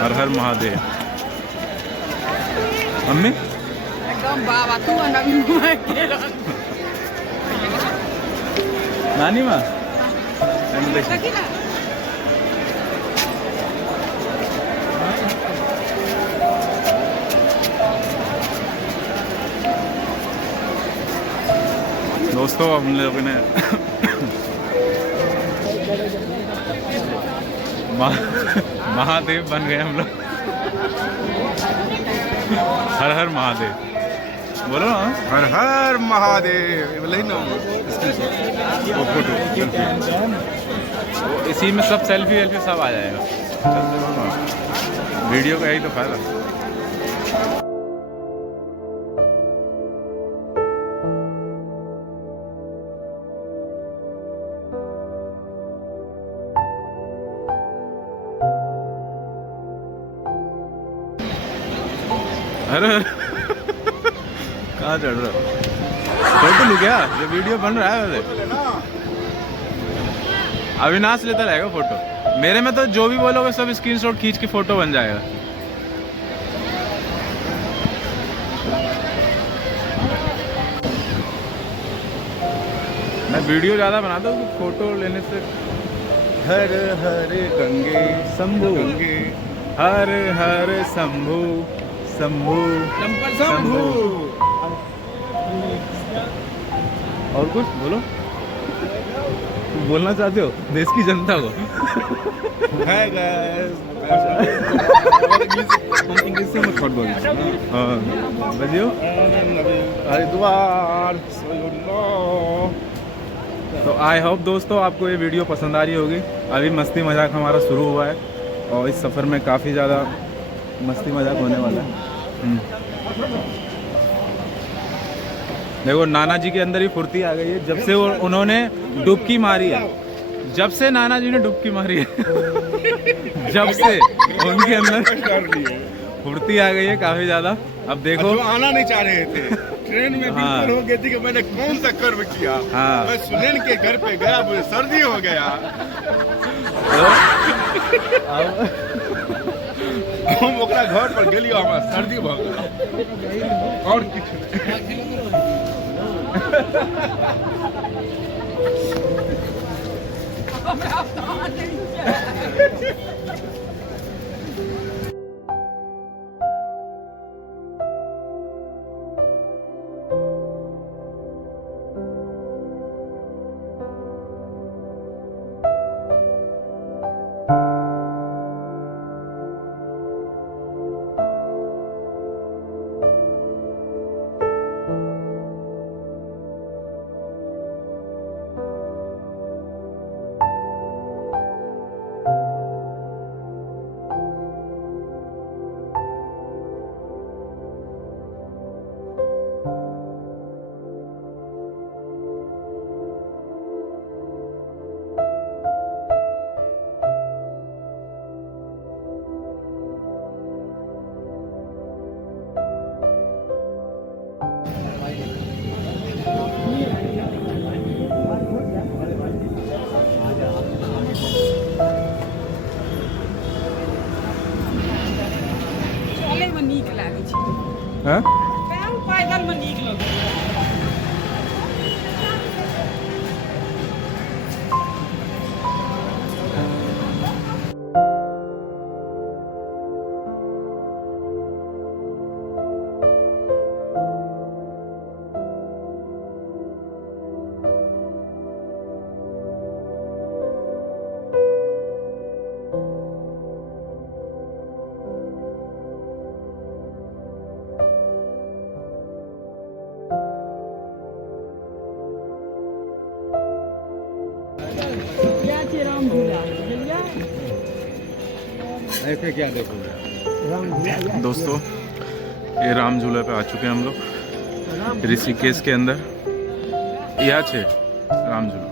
हर हर Mahadev. Mummy नानी माँ दोस्तों हम लोगों ने महादेव बन गए हम लोग। हर हर महादेव बोलो ना, हर हर महादेव। फोटो इसी में सब सेल्फी वेल्फी सब आ जाएगा। वीडियो का यही तो फायदा। अरे कहाँ चढ़ रहा? फोटो लू क्या? ये वीडियो बन रहा है वैसे। अविनाश लेता रहेगा फोटो। मेरे में तो जो भी बोलोगे सब स्क्रीनशॉट खींच के फोटो बन जाएगा। मैं वीडियो ज़्यादा बनाता हूँ फोटो लेने से। हर हर गंगे शंभू, हर हर शंभू शंभू शंभू। और कुछ बोलो, बोलना चाहते हो देश की जनता को? इंग्लिश से मत बोलो। हाँ बजियो। हरिद्वार। तो आई होप दोस्तों आपको ये वीडियो पसंद आ रही होगी। अभी मस्ती मजाक हमारा शुरू हुआ है और इस सफ़र में काफ़ी ज़्यादा मस्ती मजाक होने वाला है। देखो नाना जी के अंदर ही फुर्ती आ गई है जब से उन्होंने डुबकी मारी है। जब से नाना जी ने डुबकी मारी है जब से उनके अंदर फुर्ती आ गई है काफी ज्यादा। अब देखो जो आना नहीं चाह रहे थे ट्रेन में बिल्कुल हो गई थी कि मैंने कौन सा कर्म किया। हाँ। मैं सुनील के घर पे गया, मुझे सर्दी हो गया। हम ओकरा घर पर गेलियो, हमरा सर्दी भ गया और कुछ हाँ? पैदल में नीक लगै। ऐसे क्या देखोगे दोस्तों? ये राम झूला पे आ चुके हैं हम लोग ऋषिकेश के अंदर। यह छे राम झूला।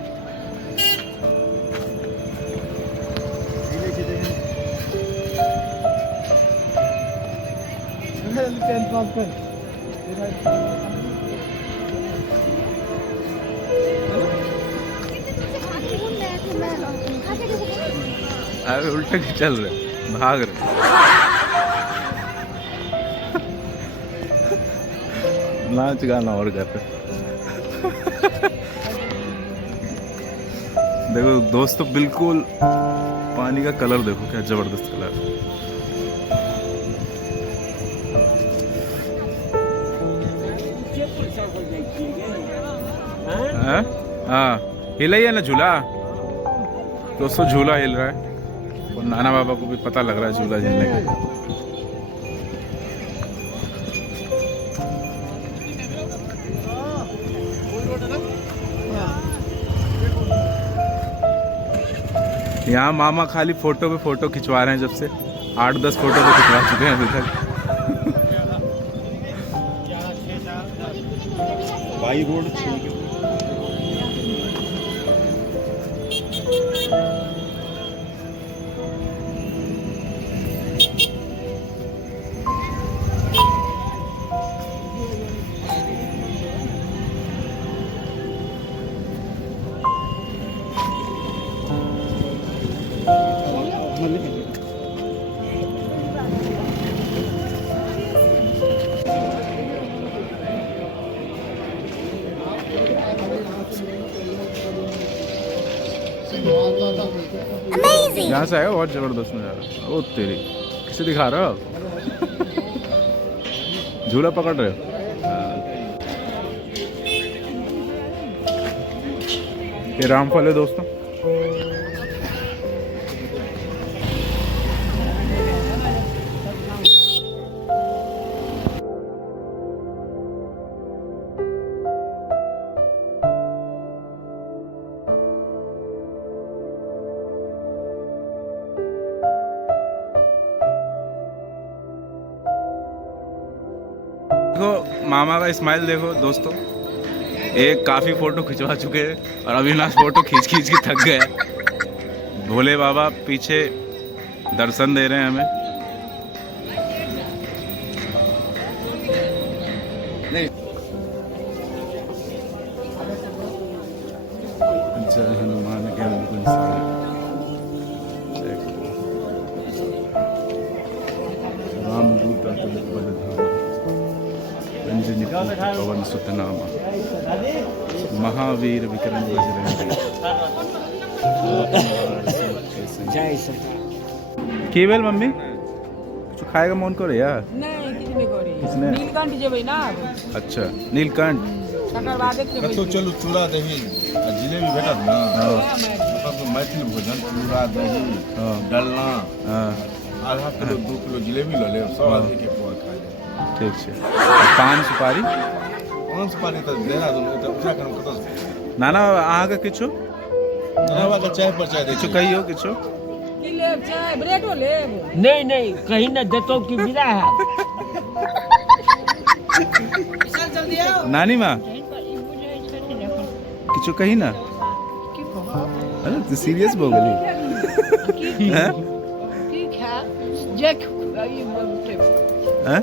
अरे उल्टे चल रहे, भाग रहे। नाच गाना और कर रहे। देखो दोस्तों, बिल्कुल पानी का कलर देखो, क्या जबरदस्त कलर। हाँ, हिला ही है ना झूला दोस्तों, झूला हिल रहा है और नाना बाबा को भी पता लग रहा है झूला हिलने का। यहाँ मामा खाली फोटो पे फोटो खिंचवा रहे हैं, जब से 8-10 फोटो तो खिंचवा चुके हैं अभी तक। बाई रोड यहाँ से आएगा, बहुत जबरदस्त नजारा। ओ तेरी, किसे दिखा रहे हो आप? झूला पकड़ रहे हो? ये रामफल है दोस्तों। देखो मामा का स्माइल देखो दोस्तों, एक काफ़ी फ़ोटो खिंचवा चुके हैं और अविनाश फ़ोटो खींच खींच के थक गए। भोले बाबा पीछे दर्शन दे रहे हैं हमें। जय हनुमान ज्ञान गुण सागर। रामदूत अतुलित बलधामा, अंजनी पुत्र पवन सुत नामा, महावीर विक्रम बजरंगी। जय सरकार। केवल मम्मी कुछ खाएगा मन करे यार? नहीं कितने करी किसने? नीलकंठ जेबै ना। अच्छा नीलकंठ। तकर बाद कतो चलू चूड़ा दही आ जिलेबी भेटत ना, मतलब मैथिल भोजन चूड़ा दही डलना, आधा किलो 2 किलो जिलेबी ल लेब, सब आदमी के पोआ खा लेब। ठीक छै। पान सुपारी? पान सुपारी त देना दो, त उत्तराखंड कतो से नाना अहाँके किछो नरवा के चाय पर चाय दे किछो कहियो किछो। की लेब चाय ब्रेडो लेब। नहीं नहीं कहीं ना देतो की विदा है। चल जल्दी आओ। नानी माँ किछो कही ना। अरे तू सीरियस हो गई हैं? ठीक है जे खुआई बोलते हैं?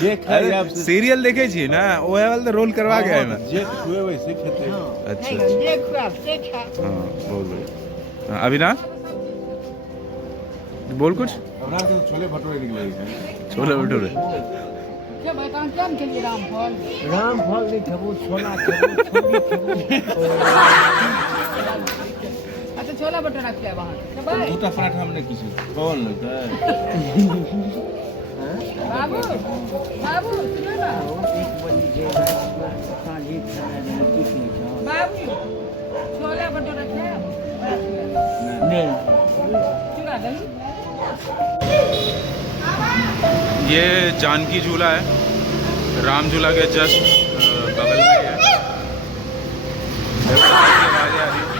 जे खाई अरे आप सीरियल देखे छी ना, ओहे वाला रोल करवा गया है मैं। जे खुए वैसे खेते। अच्छा नहीं जे खुआ से खा। हाँ बहुत बढ़िया। हाँ, अविनाश बोल कुछ। हमरा के छोले भटूरे निकले हैं। छोले भटूरे के बताऊं केम के लिए रामफल। राम फल नहीं खेबो, छोला खेबो, छोली खेबो। अच्छा छोला भटूरा खाए वहां के भाई। दूटा पराठा हमने किसी कौन लगता है? बाबू बाबू सुनो ना। एक बनी जे खाली खाना नहीं किसी का। बाबू छोला भटूरा खाए। नहीं चूड़ा दही। ये जानकी झूला है, राम झूला के जस्ट बगल में ही है। देखो बाइक की आवाज़ें आ रही हैं।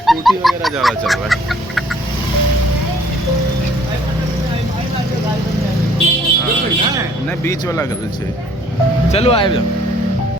स्कूटी वगैरह ज़्यादा चल रहा है। हाँ, नहीं बीच वाला गल से चलो आए जाओ।